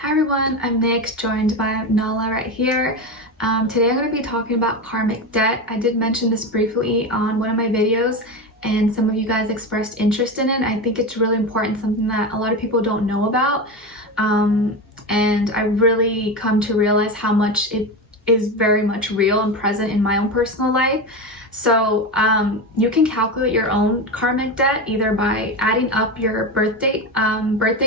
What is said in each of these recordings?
Hi everyone, I'm Nick, joined by Nala right here. Today I'm going to be talking about karmic debt. I did mention this briefly on one of my videos and some of you guys expressed interest in it. I think it's really important, something that a lot of people don't know about. And I really come to realize how much it is very much real and present in my own personal life. So you can calculate your own karmic debt either by adding up your birth date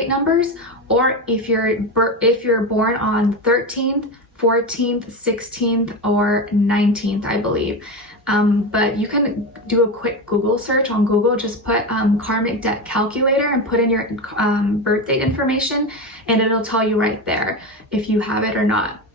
numbers, or if you're born on 13th, 14th, 16th, or 19th, I believe. But you can do a quick Google search on Google. Just put karmic debt calculator and put in your birth date information, and it'll tell you right there if you have it or not.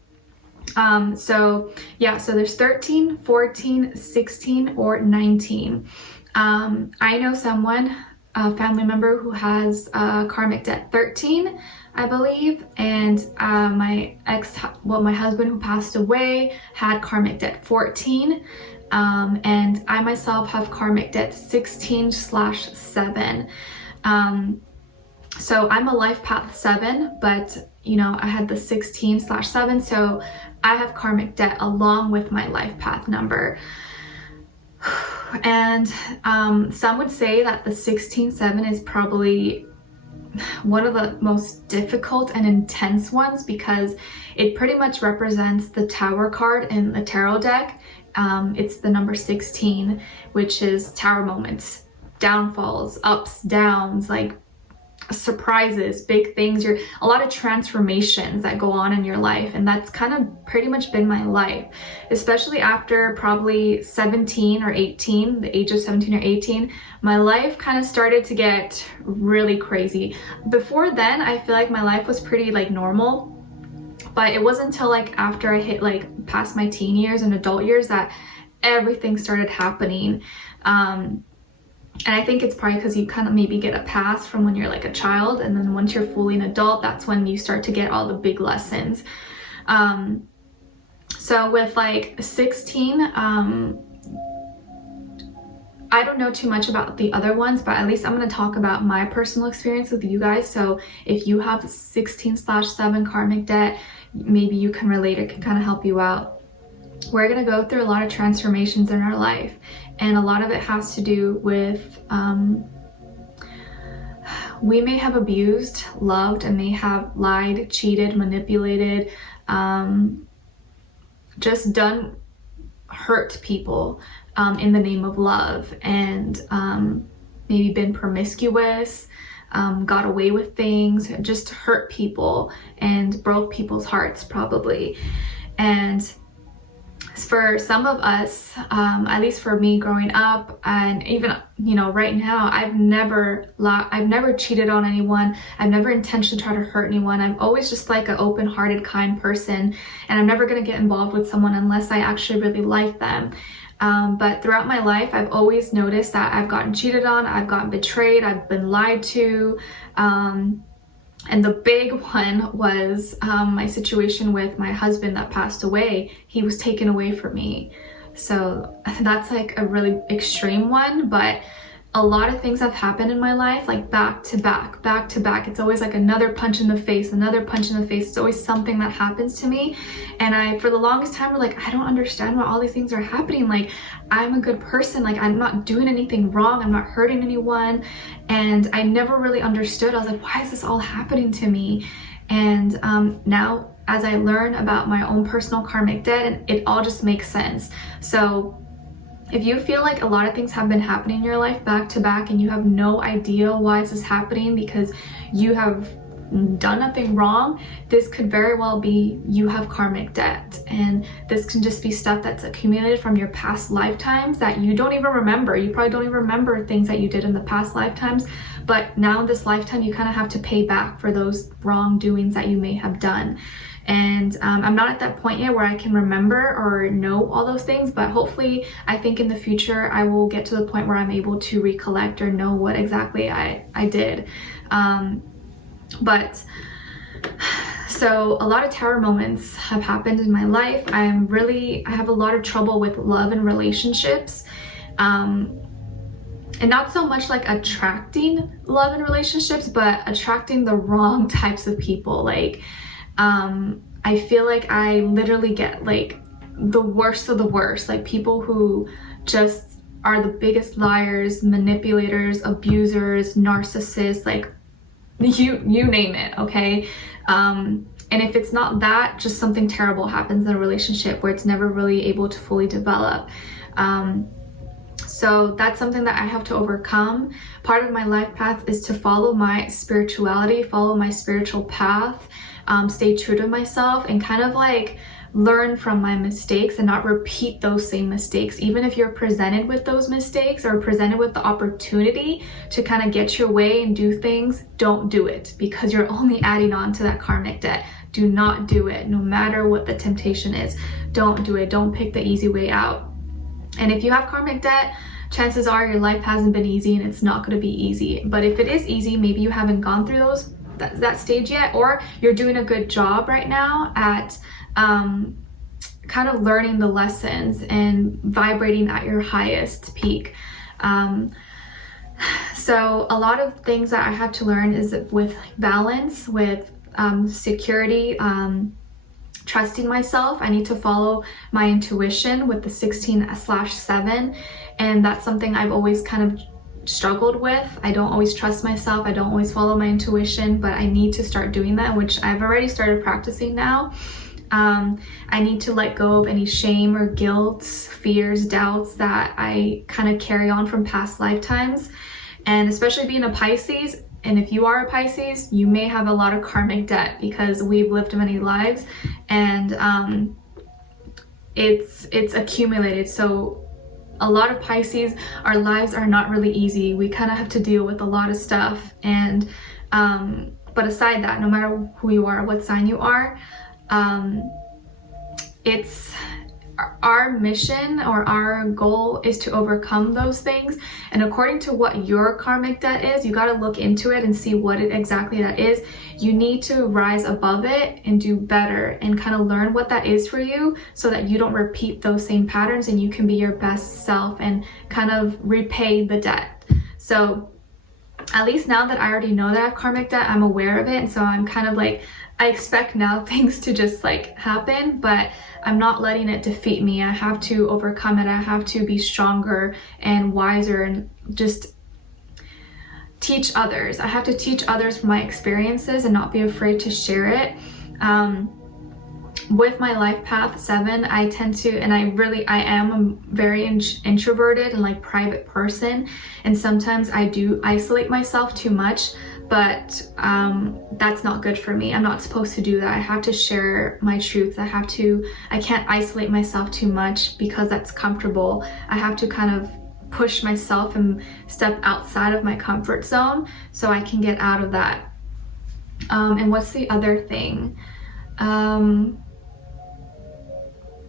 So there's 13, 14, 16, or 19. I know someone, a family member, who has karmic debt 13, I believe, and my husband who passed away had karmic debt 14, and I myself have karmic debt 16/7. So I'm a life path 7, but I had the 16/7, so I have karmic debt along with my life path number. And some would say that the 16/7 is probably one of the most difficult and intense ones, because it pretty much represents the Tower card in the tarot deck. It's the number 16, which is Tower moments, downfalls, ups, downs, like surprises, big things, a lot of transformations that go on in your life. And that's kind of pretty much been my life, especially after probably 17 or 18, the age of 17 or 18. My life kind of started to get really crazy. Before then, I feel like my life was pretty normal, but it wasn't until after I hit past my teen years and adult years that everything started happening. And I think it's probably because you kind of maybe get a pass from when you're a child, and then once you're fully an adult, that's when you start to get all the big lessons. So with 16, I don't know too much about the other ones, but at least I'm going to talk about my personal experience with you guys. So if you have 16/7 karmic debt, maybe you can relate. It can kind of help you out. We're going to go through a lot of transformations in our life, and a lot of it has to do with we may have abused, loved, and may have lied, cheated, manipulated, just done hurt people in the name of love, and maybe been promiscuous, got away with things, just hurt people and broke people's hearts probably. And for some of us, at least for me growing up, and even right now, I've never cheated on anyone. I've never intentionally tried to hurt anyone. I'm always just an open-hearted, kind person, and I'm never going to get involved with someone unless I actually really like them. But throughout my life, I've always noticed that I've gotten cheated on, I've gotten betrayed, I've been lied to. And the big one was my situation with my husband that passed away. He was taken away from me. So that's a really extreme one, but a lot of things have happened in my life, back to back. It's always another punch in the face, another punch in the face. It's always something that happens to me. And for the longest time, I don't understand why all these things are happening. I'm a good person. I'm not doing anything wrong. I'm not hurting anyone. And I never really understood. I was like, why is this all happening to me? And now, as I learn about my own personal karmic debt, it all just makes sense. So if you feel like a lot of things have been happening in your life back to back and you have no idea why this is happening because you have done nothing wrong, this could very well be you have karmic debt. And this can just be stuff that's accumulated from your past lifetimes that you don't even remember. You probably don't even remember things that you did in the past lifetimes, but now in this lifetime you kind of have to pay back for those wrongdoings that you may have done. And I'm not at that point yet where I can remember or know all those things, but hopefully I think in the future I will get to the point where I'm able to recollect or know what exactly I did. So a lot of tower moments have happened in my life. I have a lot of trouble with love and relationships. and not so much like attracting love in relationships, but attracting the wrong types of people. Like, I feel like I literally get like the worst of the worst, like people who just are the biggest liars, manipulators, abusers, narcissists, like you name it, okay? And if it's not that, just something terrible happens in a relationship where it's never really able to fully develop. So that's something that I have to overcome. Part of my life path is to follow my spirituality, follow my spiritual path, stay true to myself, and kind of like learn from my mistakes and not repeat those same mistakes. Even if you're presented with those mistakes or presented with the opportunity to kind of get your way and do things, don't do it, because you're only adding on to that karmic debt. Do not do it, no matter what the temptation is. Don't do it. Don't pick the easy way out. And if you have karmic debt, chances are your life hasn't been easy, and it's not going to be easy. But if it is easy, maybe you haven't gone through that stage yet, or you're doing a good job right now at kind of learning the lessons and vibrating at your highest peak. So a lot of things that I have to learn is with balance, with security, trusting myself. I need to follow my intuition with the 16/7, and that's something I've always kind of struggled with. I don't always trust myself. I don't always follow my intuition, but I need to start doing that, which I've already started practicing now. I need to let go of any shame or guilt, fears, doubts that I kind of carry on from past lifetimes. And especially being a Pisces, and if you are a Pisces, you may have a lot of karmic debt because we've lived many lives, and it's accumulated. So a lot of Pisces, our lives are not really easy. We kind of have to deal with a lot of stuff. And but aside that, no matter who you are, what sign you are, it's our mission or our goal is to overcome those things. And according to what your karmic debt is, you got to look into it and see what exactly that is. You need to rise above it and do better and kind of learn what that is for you, so that you don't repeat those same patterns and you can be your best self and kind of repay the debt. So at least now that I already know that I have karmic debt, I'm aware of it. And so I'm kind of like, I expect now things to just like happen, but I'm not letting it defeat me. I have to overcome it. I have to be stronger and wiser and just teach others. I have to teach others from my experiences and not be afraid to share it. With my life path 7, I tend to, and I am a very introverted and like private person. And sometimes I do isolate myself too much, but that's not good for me. I'm not supposed to do that. I have to share my truth. I can't isolate myself too much because that's comfortable. I have to kind of push myself and step outside of my comfort zone so I can get out of that. And what's the other thing?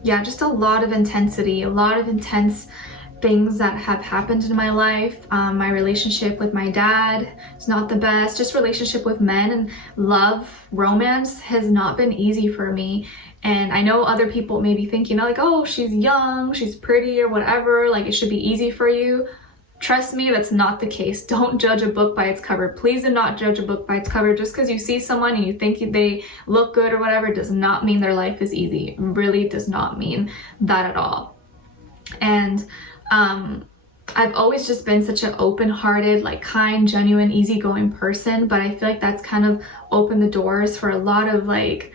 Yeah, just a lot of intensity, a lot of intense things that have happened in my life. My relationship with my dad is not the best. Just relationship with men and love, romance has not been easy for me. And I know other people may be thinking, like, oh, she's young, she's pretty or whatever, like it should be easy for you. Trust me, that's not the case. Don't judge a book by its cover. Please do not judge a book by its cover. Just because you see someone and you think they look good or whatever does not mean their life is easy. It really does not mean that at all. And I've always just been such an open-hearted, like kind, genuine, easygoing person, but I feel like that's kind of opened the doors for a lot of like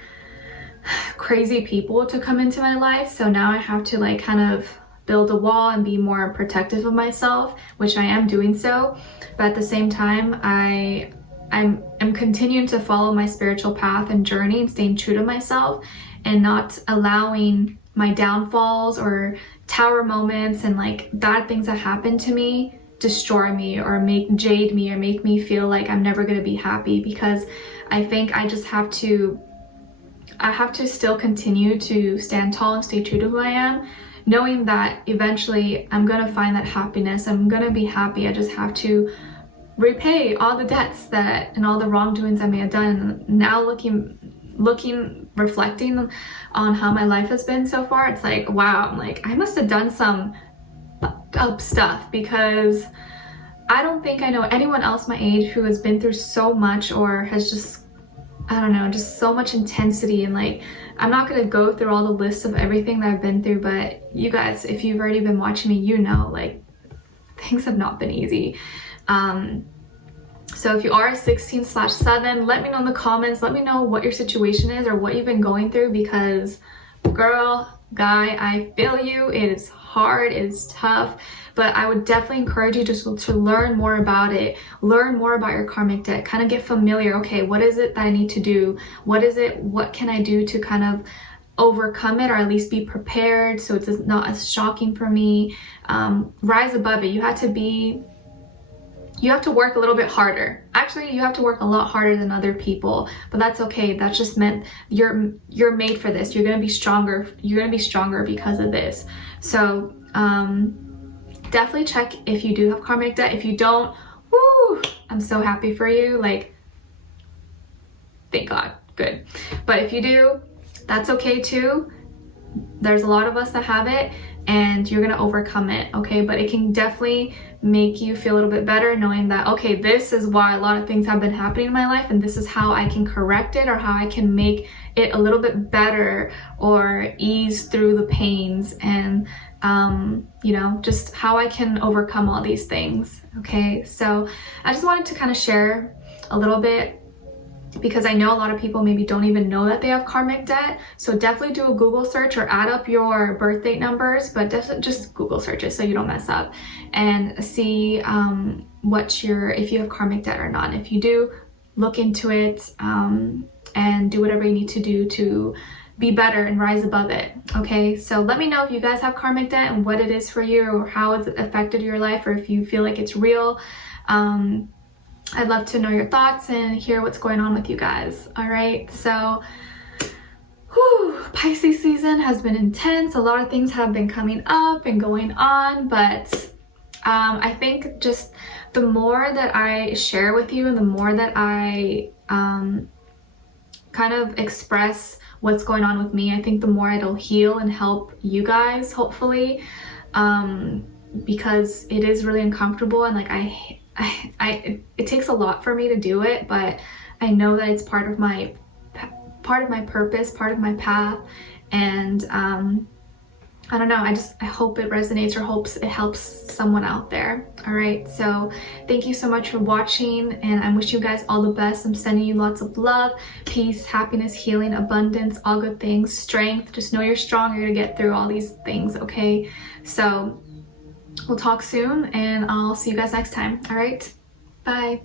crazy people to come into my life. So now I have to like kind of build a wall and be more protective of myself, which I am doing so. But at the same time, I'm continuing to follow my spiritual path and journey and staying true to myself and not allowing my downfalls or tower moments and like bad things that happen to me destroy me or jade me or make me feel like I'm never going to be happy, because I think I have to still continue to stand tall and stay true to who I am, knowing that eventually I'm going to find that happiness. I'm going to be happy. I just have to repay all the debts and all the wrongdoings I may have done. And now reflecting on how my life has been so far, it's like, wow, I'm like, I must have done some up stuff, because I don't think I know anyone else my age who has been through so much or has just, I don't know, just so much intensity. And like, I'm not gonna go through all the lists of everything that I've been through, but you guys, if you've already been watching me, you know, like, things have not been easy. So if you are a 16/7, let me know in the comments. Let me know what your situation is or what you've been going through, because girl, guy, I feel you. It is hard, it is tough, but I would definitely encourage you just to learn more about it, learn more about your karmic debt, kind of get familiar. Okay, what is it that I need to do? What is it? What can I do to kind of overcome it, or at least be prepared so it's not as shocking for me? Rise above it. You have to work a little bit harder. Actually, you have to work a lot harder than other people, but that's okay. That's just meant you're made for this. You're gonna be stronger. You're gonna be stronger because of this. So definitely check if you do have karmic debt. If you don't, woo, I'm so happy for you. Like, thank God, good. But if you do, that's okay too. There's a lot of us that have it, and you're gonna overcome it, okay? But it can definitely make you feel a little bit better knowing that, okay, this is why a lot of things have been happening in my life, and this is how I can correct it, or how I can make it a little bit better, or ease through the pains, and you know, just how I can overcome all these things, okay? So I just wanted to kind of share a little bit, because I know a lot of people maybe don't even know that they have karmic debt. So definitely do a Google search or add up your birth date numbers, but just Google search it so you don't mess up, and see if you have karmic debt or not. If you do, look into it and do whatever you need to do to be better and rise above it, okay? So let me know if you guys have karmic debt and what it is for you, or how it's affected your life, or if you feel like it's real. I'd love to know your thoughts and hear what's going on with you guys. All right, so Pisces season has been intense. A lot of things have been coming up and going on, but I think just the more that I share with you and the more that I kind of express what's going on with me, I think the more it'll heal and help you guys, hopefully, because it is really uncomfortable, and like it takes a lot for me to do it, but I know that it's part of my purpose, part of my path, and I don't know, I hope it resonates, or hopes it helps someone out there. All right, so thank you so much for watching, and I wish you guys all the best. I'm sending you lots of love, peace, happiness, healing, abundance, all good things, strength. Just know you're strong. You're gonna get through all these things, okay? So we'll talk soon, and I'll see you guys next time. All right, bye.